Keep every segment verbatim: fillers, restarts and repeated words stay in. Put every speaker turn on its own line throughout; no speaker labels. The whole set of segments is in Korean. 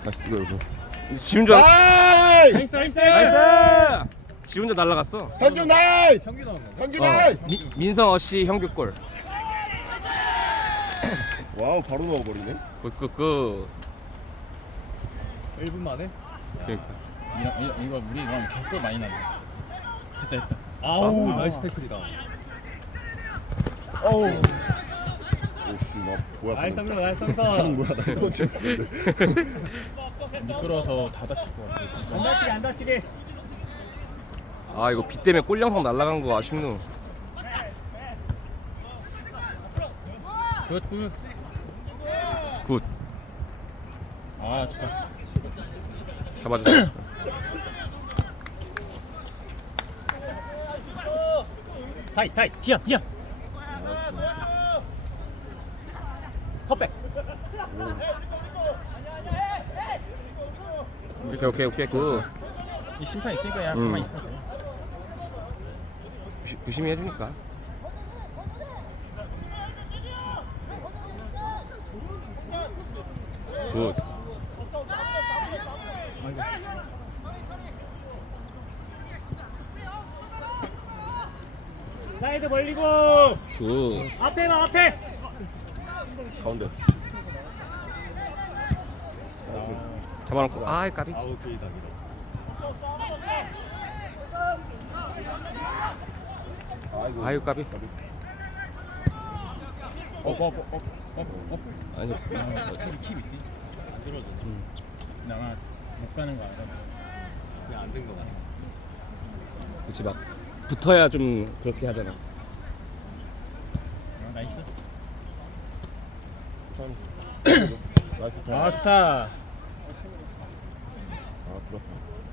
다시 찍어서.
지 혼자
나이스!
나이스 나이스.
나이스. 지 혼자 날라갔어.
현준 나이스!
경기 나온 거.
현준
어,
나이스!
미, 민성 어씨 형규골.
와우 바로 넣어버리네.
끄끄끄.
일 분 만에.
그러니까.
이거, 이거, 이거 우리 그럼 격골 많이 나네. 됐다 됐다.
아우
아.
나이스 태클이다.
어우.
오씨 나 뭐야?
나이스
방금.
상선 나이스
방금
상선.
뭐야 나 이거 찍었는데.
미끄러워서 다 다칠 것 같아.
안
진짜.
다치게 안 다치게.
아 이거 비 때문에 골 영상 날라간 거 아쉽노.
굿 굿.
굿.
아 좋다.
잡아줘.
사이 사이.
희야 희야.
컵백.
오케이 오케이 오케이 굿.
이 심판 있으니까 그냥
음.
가만히 있으면 돼.
부시, 부심히 해주니까. 굿.
사이드 벌리고.
굿.
앞에 봐 앞에.
가운데.
잡아놓고 아이 까비.
아우 게이상이다.
아이고.
아유 까비.
어어어어어
아니.
킵 있어. 안 들어줘.
음.
나못 가는 거 알아.
그냥 안 된 거다.
그렇지 막 붙어야 좀 그렇게 하잖아.
아, 나이스.
나이스.
아 좋다.
아 그렇다.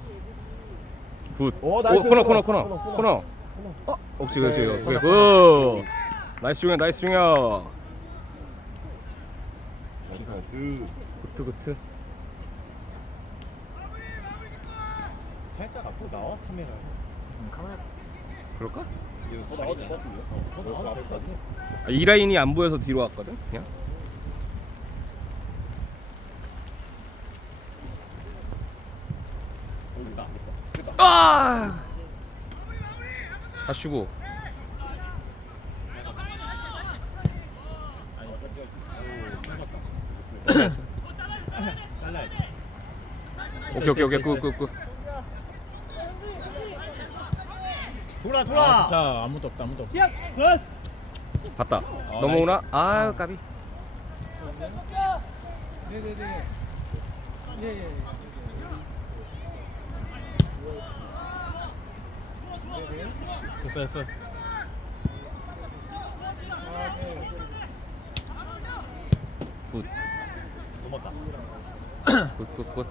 굿.
오, 나이스.
코너 코너 코너
코너, 코너.
코너. 어, 그렇지 그렇지.
네,
오케이
코너,
굿. 나이스 중이야 나이스 중이야.
나이스.
굿트 굿트.
살짝 앞으로 나와 카메라.
카메라.
그럴까?
어 나와줄 것 같은데. 어 나와줄 것 같은데.
아, 이 라인이 안 보여서 뒤로 왔거든. 그냥. 아! 다시 주고.
잘라야 돼.
오케이 오케이 오케이 굿굿 굿.
돌아
아
돌아.
좋다. 아무도 없다 아무도 없어.
야 굿.
봤다.
어,
넘어오나? 아유 까비.
네네네. 예예.
됐어 됐어.
아 네.
굿.
넘었다.
굿굿 굿.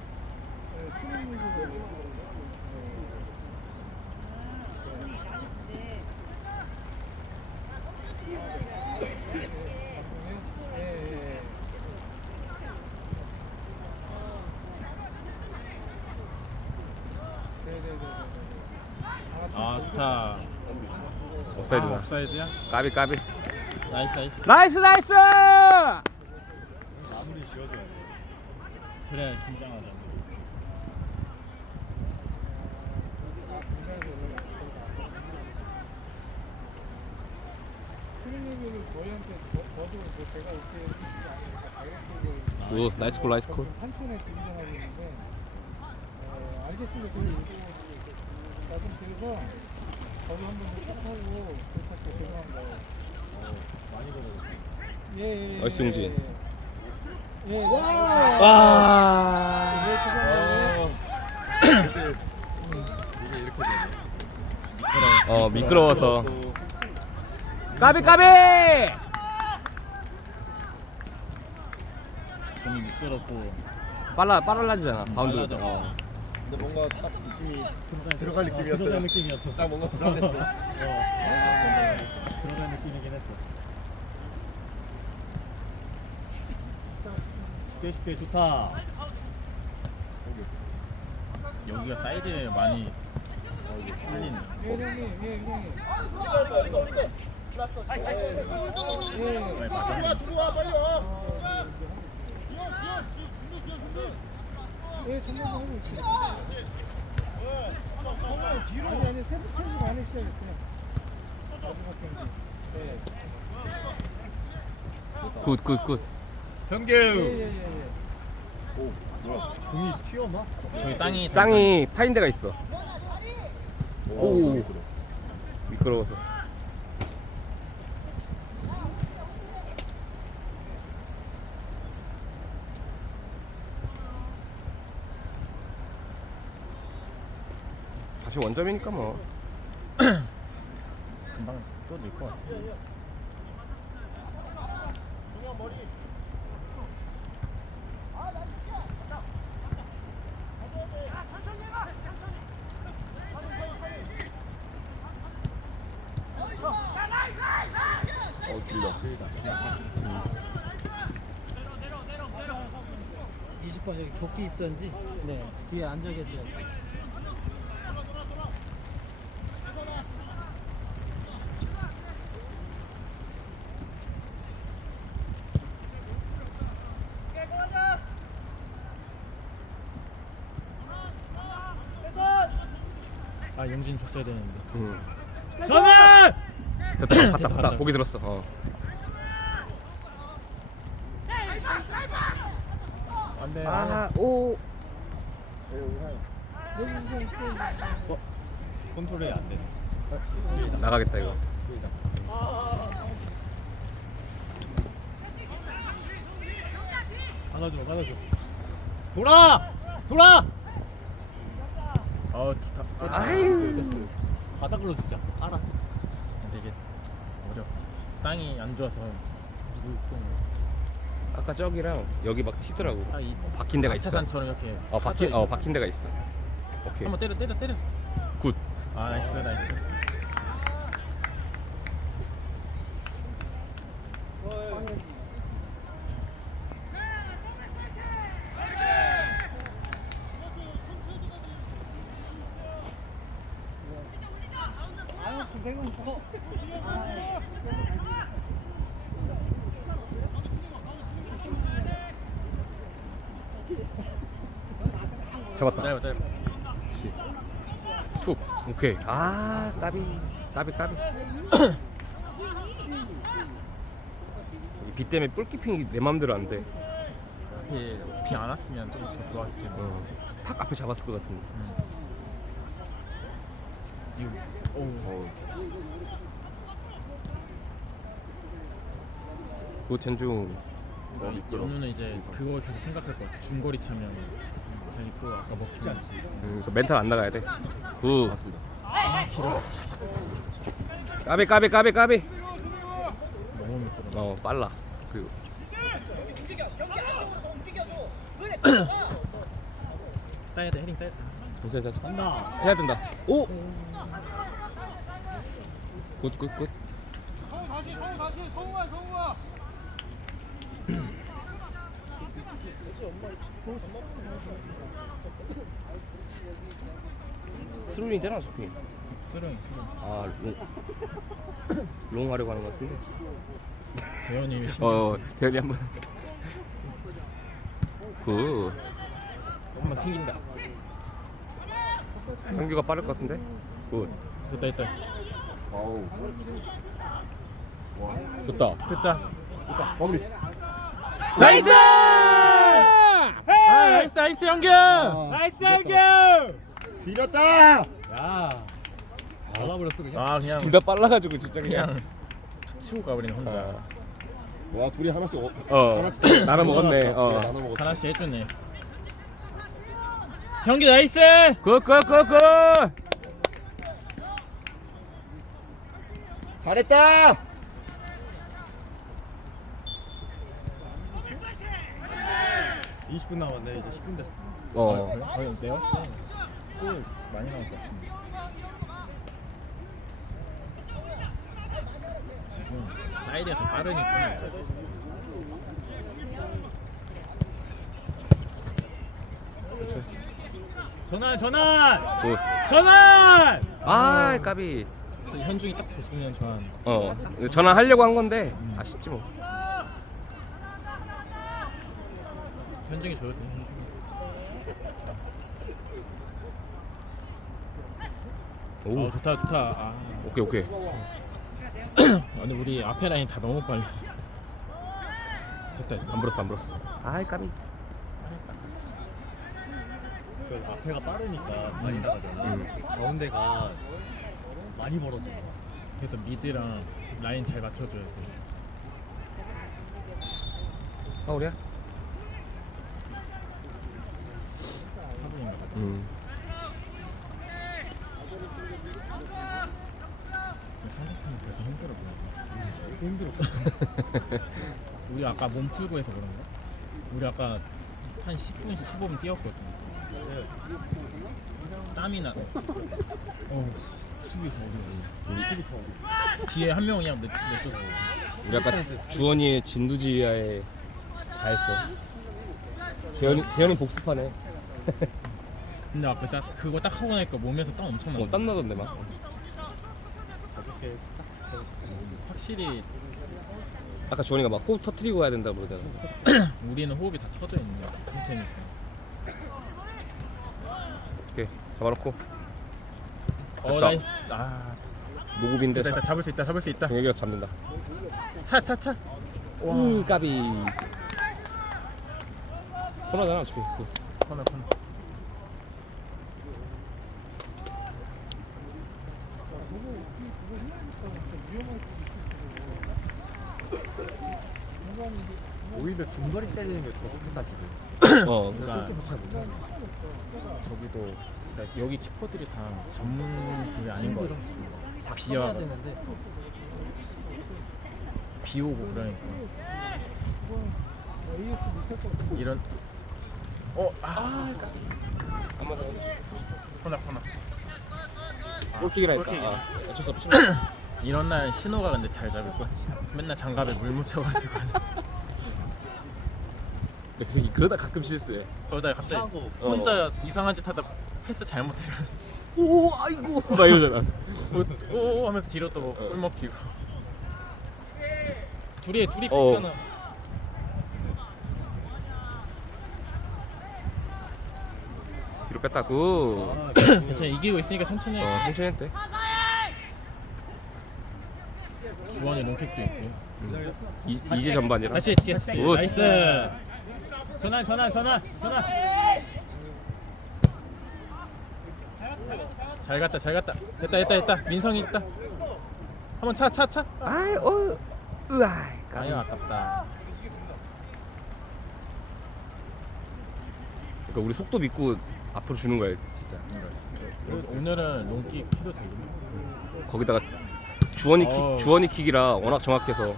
예예. 네네네.
아 좋다.
옵사이드다.
아, 옵사이드야?
까비 까비.
나이스 나이스.
나이스 나이스.
마무리 지어줘야 돼.
그래 긴장하자.
트레이닝을 저희한테 저- 저도 뭐 제가 어떻게 해주시지 않으니까 가격대를
굿 나이스 콜 나이스 콜.
한 톤에 진행하고 있는데 어, 알겠습니다. 저희 이거 나좀 드려서 저도 한번 부탁하고 부탁해 죄송합니다.
많이 걸어.
예예.
나이스 용진.
예. 예.
와.
예, 죄송합니다.
이게 이게 이렇게 되네.
어 미끄러워서. 까비 까비.
좀 미끄럽고.
빨라 빨라지잖아. 바운드.
빨라져.
어.
근데 뭔가 딱 느낌이 들어갈
어,
느낌이었어요.
들어갈 느낌이었어.
딱 뭔가 불안했어.
어. 들어갈 느낌이긴 했어.
쉽게 쉽게 좋다.
여기가 사이드에 많이 뚫리네.
예, 형님. 예, 형님. 예.
많이 맞았네.
들어와 빨리 와.
아, 예, 예. 예, 전부 하고 있어요. 아니 아니 세부 세부 안에 시작했어요. 마지막 경기. 네.
굿 굿 굿.
현규.
예예예.
오 뭐야?
공이 튀어나?
저기 땅이
땅이 파인 데가 있어. 오.
미끄러.
미끄러워서. 다시 원점이니까 뭐.
금방 또 넣을 것 같아.
어 길다.
이십 번 여기 조끼 입던지. 네. 뒤에 앉아 계세요.
아 용진 줬어야 되는데.
음.
전환!
됐다. 봤다 봤다. 고기 들었어. 어.
안돼.
아 오.
여기 이거 있어요.
컨트롤이 안 돼.
나가겠다 이거.
받아줘, 받아줘. 돌아! 돌아!
어 좋다.
아유.
바닥으로 주자. 알았어.
근데 이게 어려. 땅이 안 좋아서 물통.
아까 저기랑 여기 막 튀더라고.
딱이
박힌 데가 있어.
차산처럼 이렇게.
어 박힌
파져
어
있어.
박힌 데가 있어. 오케이.
한번 때려 때려 때려.
굿.
아 나이스 나이스.
아유 고생은 뭐.
잡았다.
짧아 짧아.
툭. 오케이. 아 까비. 까비 까비. 비 때문에 볼키핑이 내 맘대로 안 돼.
비안 왔으면 좀 더 좋았을 텐데.
어. 탁 앞에 잡았을 것 같은데.
오.
어. 굿 전중.
어 미끄러.
연우는 이제 그거 계속 생각할 것 같아. 중거리 차면 잘 있고 아까 먹히지 않지.
음, 그 멘탈 안 나가야 돼. 굿.
아 길다.
아 길어.
까비 까비 까비 까비.
너무 미끄러.
어 빨라. 그리고
따야 돼 헤딩 따야 돼.
괜찮아 괜찮아.
간다.
해야 된다. 오. 굿 굿 굿.
다시 성우 다시 성우야 성우야.
스루링이잖아 스루링.
쓰렁이 쓰렁.
아 롱. 롱 하려고 하는 것 같은데.
대현이
어 대현이 한번. 굿.
한번 튕긴다.
상규가 빠를 것 같은데. 굿.
됐다 됐다.
아우. 와.
좋다.
됐다.
됐다. 마무리.
나이스! 아, 나이스 나이스 영규!
나이스
현규!
지렸다.
야. 잘라버렸어 그냥.
아 그냥
둘 다 빨라가지고 진짜 그냥.
그냥 툭 치고 가버리네 혼자.
어.
와 둘이 하나씩 어.
어.
하나씩
나눠 먹었네.
나눠
어.
나눠 먹었어.
하나씩 해줬네. 형규 나이스!
굿굿굿굿.
잘했다.
이십 분 남았네. 이제 십 분 됐어.
어.
아, 그래? 아, 내가 봤을 때골 많이 나올 것 같은데. 지금 사이드가 더 빠르니까.
전환 전환!
굿.
전환!
아 까비.
그래서 현중이 딱 줬으면 저한
어. 전화하려고 한 건데 아쉽지 뭐.
현중이 줘도 돼. 현중이.
오
어 좋다 좋다. 아.
오케이 오케이.
아, 근데 우리 앞에 라인 다 너무 빨리. 됐다.
안 불었어 안 불었어. 아이 까비.
그 앞에가 빠르니까 많이 나가잖아.
음.
가운데가 많이 벌어져.
그래서 미드랑 라인 잘 맞춰줘야 돼.
파울이야?
사분인가 봐.
음.
상대편이 벌써 힘들어 보여. 힘들어. 우리 아까 몸 풀고 해서 그런가? 우리 아까 한 십 분씩 십오 분 뛰었거든. 땀이 나. 어, 수비 더 뒤에 한 명 그냥 내, 냅뒀어.
우리 아까 주원이의 진두지휘하에 다 했어. 대현이 대현이 복습하네.
근데 아까 딱 그거 딱 하고 나니까 몸에서 땀 엄청 나.
어 땀 나던데 막.
가볍게 딱
확실히
아까 주원이가 막 호흡 터트리고 해야 된다고 그러잖아.
우리는 호흡이 다 터져 있는 상태니까.
오케이 잡아놓고.
어
됐다.
나이스. 아
노급인데
됐다, 됐다. 잡을 수 있다. 잡을 수 있다.
동혁이가 잡는다.
차 차 차.
와 까비. 코너잖아 어차피.
코너 코너.
오히려 중거리 때리는 게 더 좋다 지금.
어.
그러니까 저기도 그러니까 여기 키퍼들이 다 전문 그게 아닌 거 같아.
다
비어.
커야 되는데
비 오고 그러니까 이런 어아
한번 더.
코너 코너.
골킥이라 했다.
골킥이야.
아, 어쩔 수 없지.
이런 날 신호가 근데 잘 잡을 걸. 맨날 장갑에 물 묻혀가지고
그 새끼 그러다 가끔 실수해.
그러다가 갑자기
싸고.
혼자 이상한 짓 하다 패스 잘못해가지고
오 아이고 막 이러잖아.
오 하면서 뒤로 또골 먹히고. 둘이 둘이
어.
붙잖아.
뒤로 뺐다고.
괜찮아 이기고 있으니까 천천히 해.
어 천천히 했대.
주원이 롱킥도 있고.
이, 이제 전반이라.
다시 티에스
굿.
나이스. 전환 전환 전환 전환. 잘 갔다 잘 갔다. 됐다 됐다 됐다. 민성이 있다. 한번 차 차 차.
아이 어 으아.
아유 아깝다.
그러니까 우리 속도 믿고 앞으로 주는 거야 진짜.
오늘은 롱킥 해도 되겠네.
거기다가 주원이
어.
킥 주원이 킥이라 워낙 정확해서.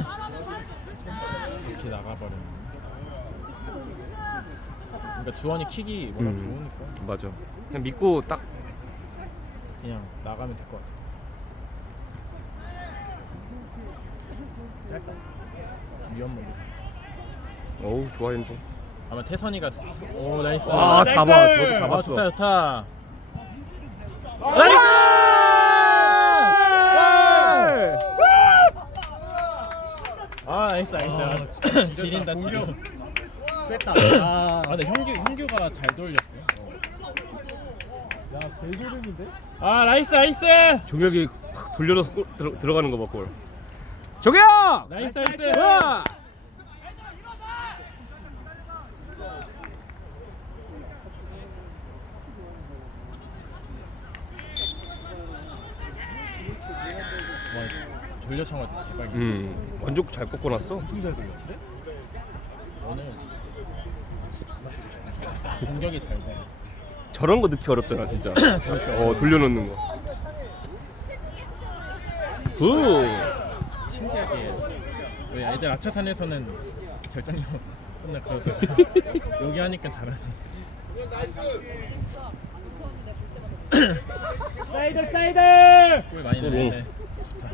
이렇게 나가버리네. 그러니까 주원이 킥이 워낙
음.
좋으니까
맞아. 그냥 믿고 딱.
그냥 나가면 될 것 같아. 위험하게.
어우 좋아 현중.
아마 태선이가 스- 스- 오 나이스.
와,
나이스!
잡아. 저것도
아,
잡았어.
좋다 좋다. 나이스! 아 나이스 나이스. 지린다 지린.
셌다.
아 근데 형규 형규가 잘 돌렸어.
야, 개소름인데?
아 나이스 나이스.
종혁이 확 돌려서 골 들어, 들어가는 거 봐 골. 종혁!
나이스 나이스.
와!
와 돌려창을 대박이야.
음 완전 잘 꺾어놨어.
엄청 잘 돌렸는데?
오늘 공격이 잘 돼.
저런 거 넣기 어렵잖아 진짜.
그렇죠.
어 돌려놓는 거. 굿.
신기하게 우리 애들 아차산에서는 결정력 맨날 그러다가 여기 하니까 잘하네. 사이드 사이드. 골 많이
골.
넣네. 좋다.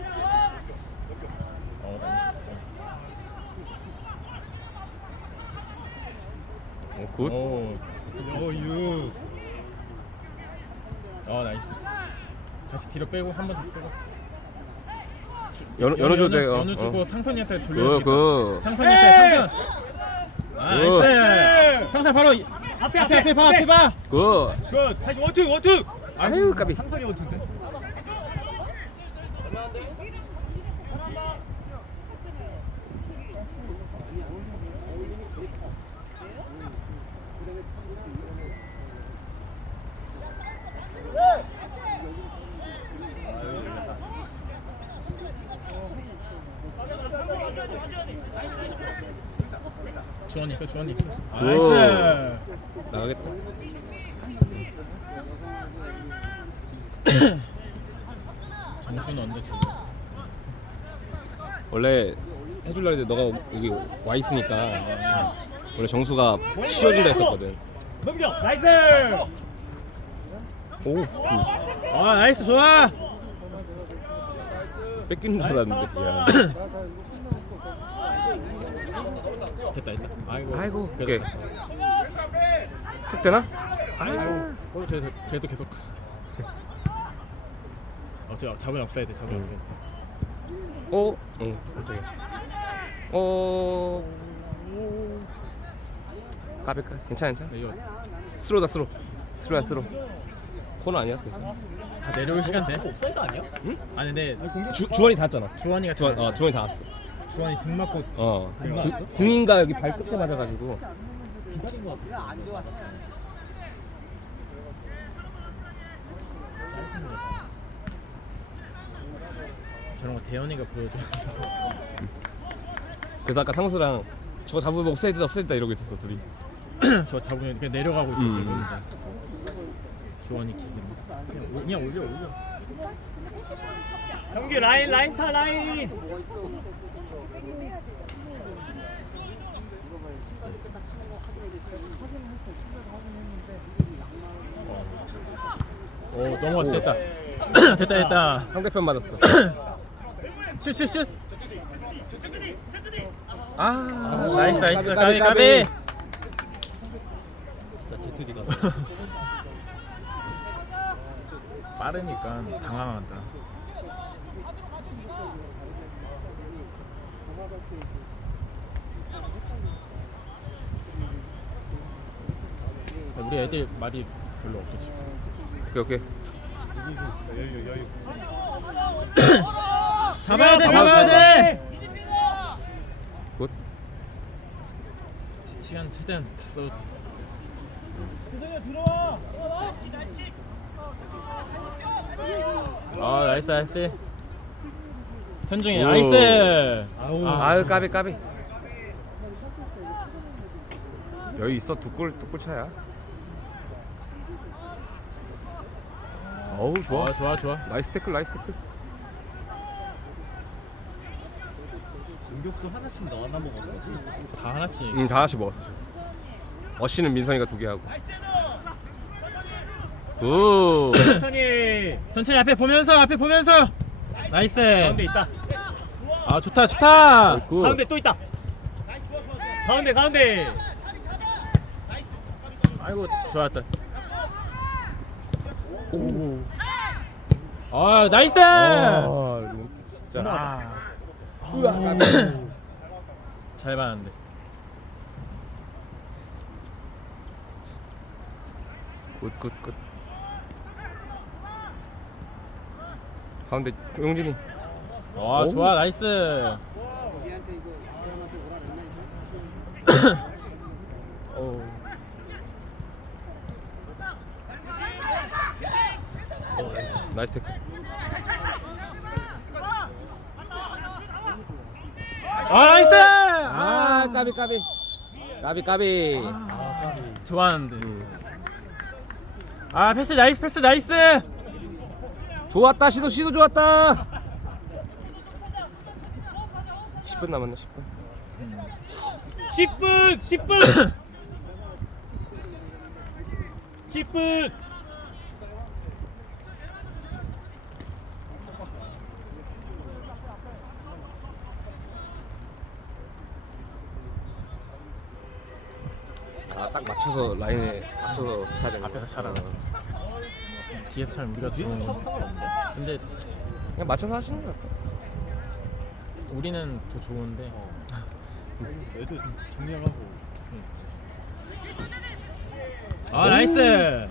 어 나이스
어,
나이스.
굿.
오.
여유.
어 나이스. 다시 뒤로 빼고 한 번 다시 빼고.
연어 연어줘도 돼. 어,
연우 주고
어.
상선이한테
그
돌려.
그.
상선이한테 상선. 아
굿.
나이스. 상선 바로 앞에 앞에 앞에 봐 앞에 봐.
굿.
굿. 다시 원투 원투.
아유 까비.
삼선이 원투인데.
주원이 있어 주원이 있어. 아,
오.
나이스.
나가겠다.
정수는 언제 쳐?
원래 해줄라 했는데 너가 여기 와 있으니까 원래 정수가 씌워준다 했었거든.
넘겨. 나이스.
오.
아 나이스 좋아.
뺏기는 줄 알았는데. 야.
됐다 됐다. 아이고.
아이고.
그래도
오케이.
됐다.
툭 되나?
아이고. 어 쟤도 쟤도 계속. 어 저 잡으면 없어야 돼 잡으면 없어야 돼.
어? 응. 저기. 어. 까비 까. 괜찮아 괜찮아.
이거
스로다 스로. 스로야 스로. 코너 아니었어 괜찮아.
다 내려올 시간 돼?
옵사이드 아니야?
응?
아니 근데
주 주원이 다 왔잖아.
주원이가
주원
다
어 주원이 다 왔어.
주원이 등 맞고
어.
등
등-
맞았어?
등인가 여기 발끝에 맞아가지고.
저런 거 대현이가 보여줘.
그래서 아까 상수랑 저거 잡으면 옵사이드다 옵사이드다 이러고 있었어 둘이.
저 잡으면 그냥 내려가고 있었어요.
음.
그래서. 주원이 기긴. 그냥 올려 올려.
경기 라인 라인 타 라인.
오 넘어갔어 됐다. 됐다 됐다.
상대편 맞았어.
슛슛슛.
아
나이스 나이스 까비 까비.
진짜 제트디가.
빠르니까 당황한다. 우리 애들 말이 별로 없어 지금.
오케이 오케이.
여유 여유.
잡아야 돼
잡아,
잡아야 돼.
굿.
시- 시간 최대한 다 써도 돼. 아 나이스 나이스. 현중이
오.
나이스.
아, 아유 까비 까비. 여기 있어 두골두골 차야. 어우 좋아.
좋아 좋아 좋아.
나이스 태클 나이스 태클.
공격수 하나씩 넣어나 먹은 거지.
다 하나씩.
응, 다 하나씩 먹었어. 어시는 민성이가 두 개 하고. 굿.
천천히.
천천히 앞에 보면서 앞에 보면서. 나이스.
가운데 있다.
아 좋다 좋다.
굿.
가운데 또 있다. 가운데 가운데.
아이고 좋았다. 오. 아 나이스.
아, 이거 진짜.
아. 잘 봤는데.
굿굿 굿. 가운데 용진이.
와
오.
좋아 나이스. 오.
나이스 태클.
아 나이스.
아 까비 까비. 까비 까비.
좋았는데. 아 패스 나이스 패스 나이스.
좋았다 시도 시도 좋았다. 십 분 남았네 십 분.
십 분 십 분. 십 분.
아 딱 맞춰서 라인에 맞춰서 차야 돼.
앞에서 차라. 뒤에서 차면 우리가
뒤에서
좀.
차도 상관없는데.
근데
그냥 맞춰서 하시는 것 같아.
우리는 더 좋은데.
애들 정리하고.
아 나이스.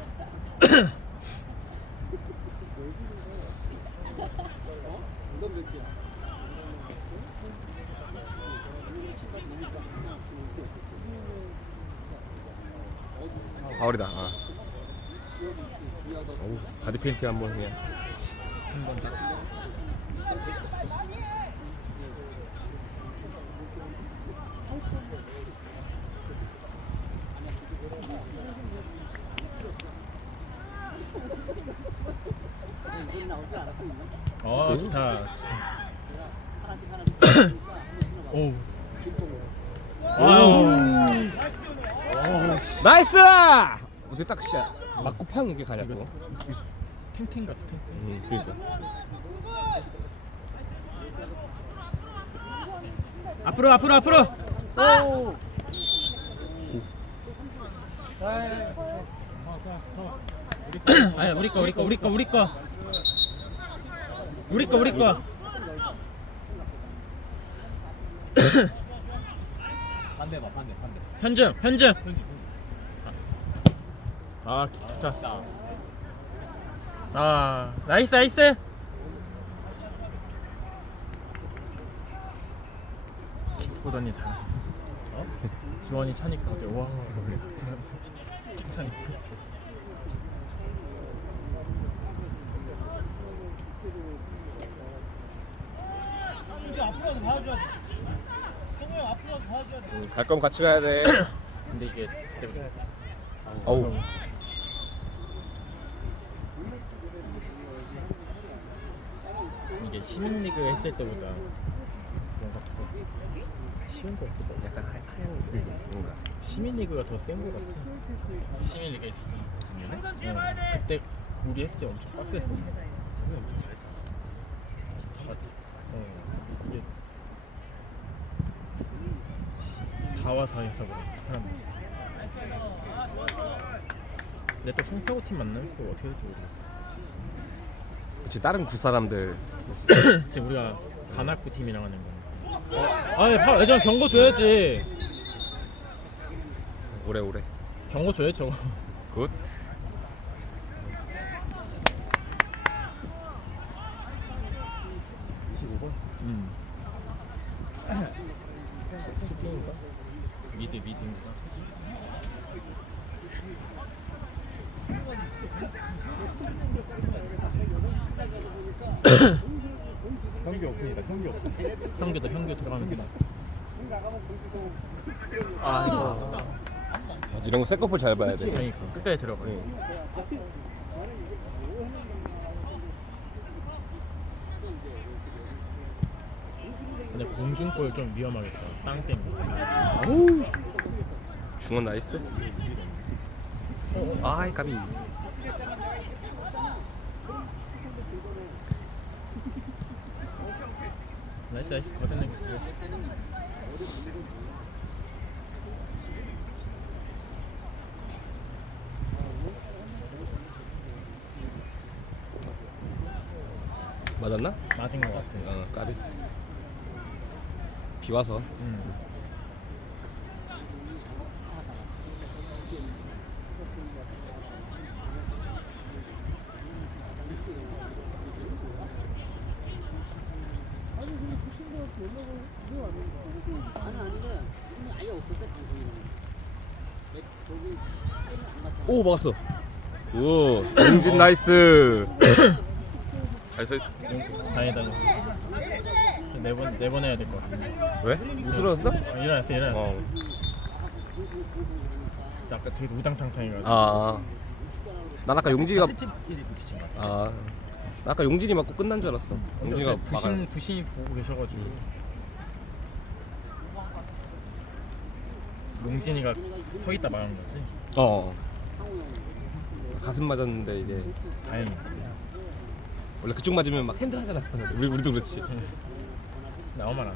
파울이다. 아. 어우, 바디 페인팅 한번 그냥.
한번 딱. 어 좋다. 오. 아유.
나이스! 어떻게 딱 샷. 맞고 파는 게 가냐 또.
탱탱 갔어 탱탱.
음, 그러니까.
앞으로 앞으로 앞으로.
오. 자, 어, 자, 더.
아니 우리 거 우리 거 우리 거 우리 거. 우리 거 우리 거.
반대 봐 반대 반대.
현중 현중. 아 좋다. 아 나이스 나이스. 킥보더니 잘. 어? 주원이 차니까 어때? 와 괜찮으니까.
이제 앞으로 가서 봐줘야 돼. 성우 형 앞으로 가서 봐줘야 돼.
음, 갈 거면 같이 가야 돼.
근데 이게 진짜
어우.
이게 시민리그 했을 때보다 뭔가 더 쉬운 것 같기도 하고.
약간 하얀 뭔가.
시민리그가 더 센 것 같아. 시민리그 했을 때 작년에? 어, 그때 우리 했을 때 엄청 빡셌었는데 작년에 엄청 잘했잖아. 다, 어, 이게 시- 다 와서 해서 그래 사람들. 근데 또 송세호 팀 만나면 또 어떻게 될지 모르겠어.
그치, 다른 구 사람들.
지금 우리가 가나쿠 팀이랑 하는 거. 어? 아니 파 예전 경고 줘야지.
오래오래.
경고 줘야지 저거.
굿.
음. 스피인가? 미드 미드인가?
경기 오픈이다 경기 오픈.
형규도 형규 들어가면 된다.
아, 이런 거 셋커플 잘 봐야 돼.
그러니까 끝까지 들어가. 근데 공중골 좀 위험하겠다. 땅 때문에.
중원 나이스. 아이 까비.
나이스 나이스 거듭낸 거 잘했어.
맞았나?
맞은 거 같아.
어, 까비. 비 와서.
음.
오, 막았어. 오, 용진 나이스. 잘 써.
다행이다. 네번 네번 해야 될 것 같은데.
왜? 무스러웠어?
어, 일어났어 일어났어.
어.
아까 되게 우당탕탕해가지고.
아. 난 아까 용진이가
일이 부딪힌 거 같아.
아. 나 아까 용진이 맞고 끝난 줄 알았어.
근데
용진이가
어차피 부심 부심이 보고 계셔가지고. 용진이가 서 있다 말한 거지.
막아. 어. 가슴 맞았는데 이게
다행히.
원래 그쪽 맞으면 막 핸들 하잖아. 우리 우리도 그렇지.
나오마라.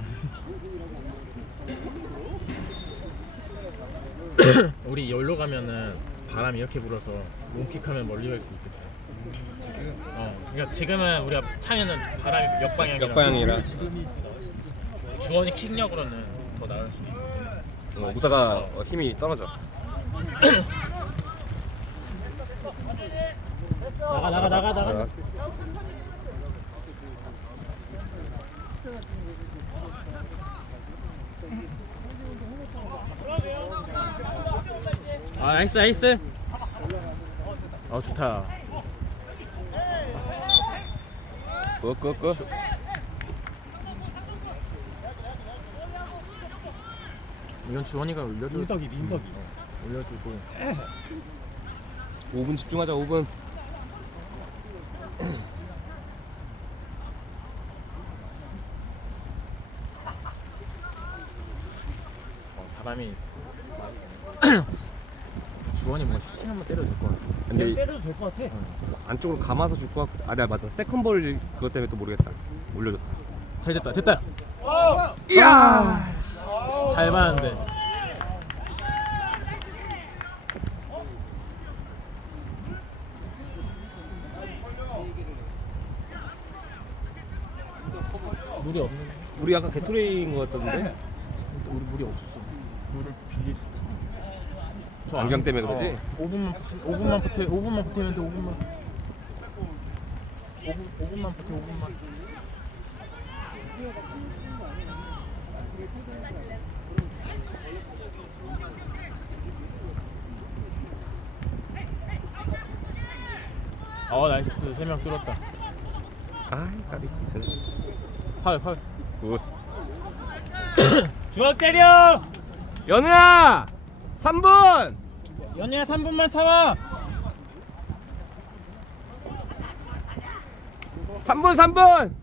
우리 열로 가면은 바람이 이렇게 불어서 롱킥하면 멀리 갈 수 있겠다. 어, 그러니까 지금은 우리가 차에는 바람이 역방향이라.
역방향이라.
주원이 킥력으로는 더 나을 수 있어.
어, 오다가 어, 힘이 떨어져.
나가 나가 나가 나가. 아 나이스 나이스. 어 좋다.
끄끄끄.
이건 주원이가 올려줘.
민석이 민석이.
올려주고.
오 분 집중하자. 오 분.
어, 바람이. 주원이 뭔가 슈팅 한번 때려도 될 것 같아.
근데
때려도 될 것 같아.
안쪽으로 감아서 줄 것 같고. 아, 내가 맞다. 세컨볼 그것 때문에 또 모르겠다. 올려줬다.
잘 됐다 됐다. 이야. 잘 봤는데. 물이 없는.
우리 아까 개토레인 것 같던데.
우리 물이 없었어. 물을 빌릴 수. 저
안경 때문에 그러지?
오 분만 버티, 오 분만 버텨, 오 분만 버티면 돼, 오 분만. 오 분, 오 분만 버텨, 오 분만. 어 나이스, 세 명 뚫었다.
아, 까비.
파울, 파울.
굿.
주원 때려.
연우야! 삼 분!
연희야 삼 분만 참아.
삼 분 삼 분!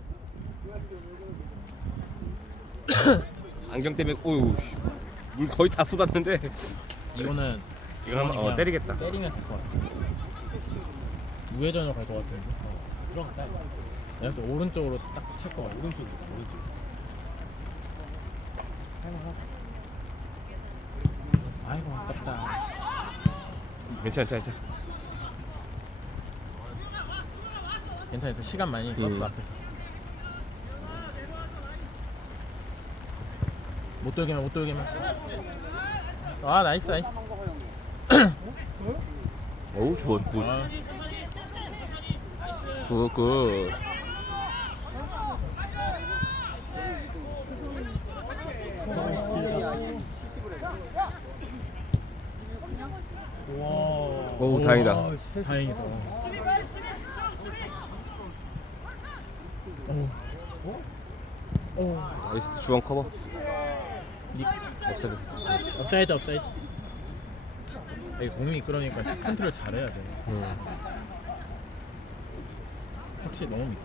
안경 때문에 오우 씨. 물 거의 다 쏟았는데.
이거는
이거 한번 어, 때리겠다.
때리면 될 것 같아. 우회전으로 갈 것 같은데.
들어갔다.
그래서 오른쪽으로 딱 찰 것 같아.
오른쪽 오른쪽.
아이고 아깝다.
괜찮아, 괜찮아.
괜찮아, 시간 많이 썼어
음.
앞에서. 못 돌게만, 못 돌게만. 아 나이스 나이스.
어우, 주원 굿.
아,
굿, 굿.
와.
오, 다행이다.
와, 스페이스.
다행이다. 오. 오.
나이스, 주원 커버.
닉.
없애도
업사이드 업사이드. 여기 공이 이끌어니까 컨트롤 잘해야 돼.
음.
확실히 너무 믿고.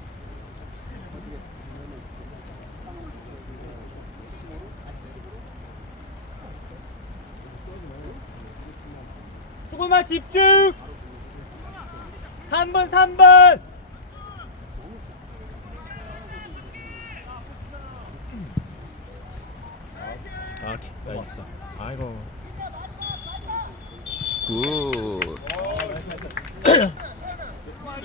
조금만 집중. 삼 번 삼 번.
아 킥, 나이스다. 아이고.
굿.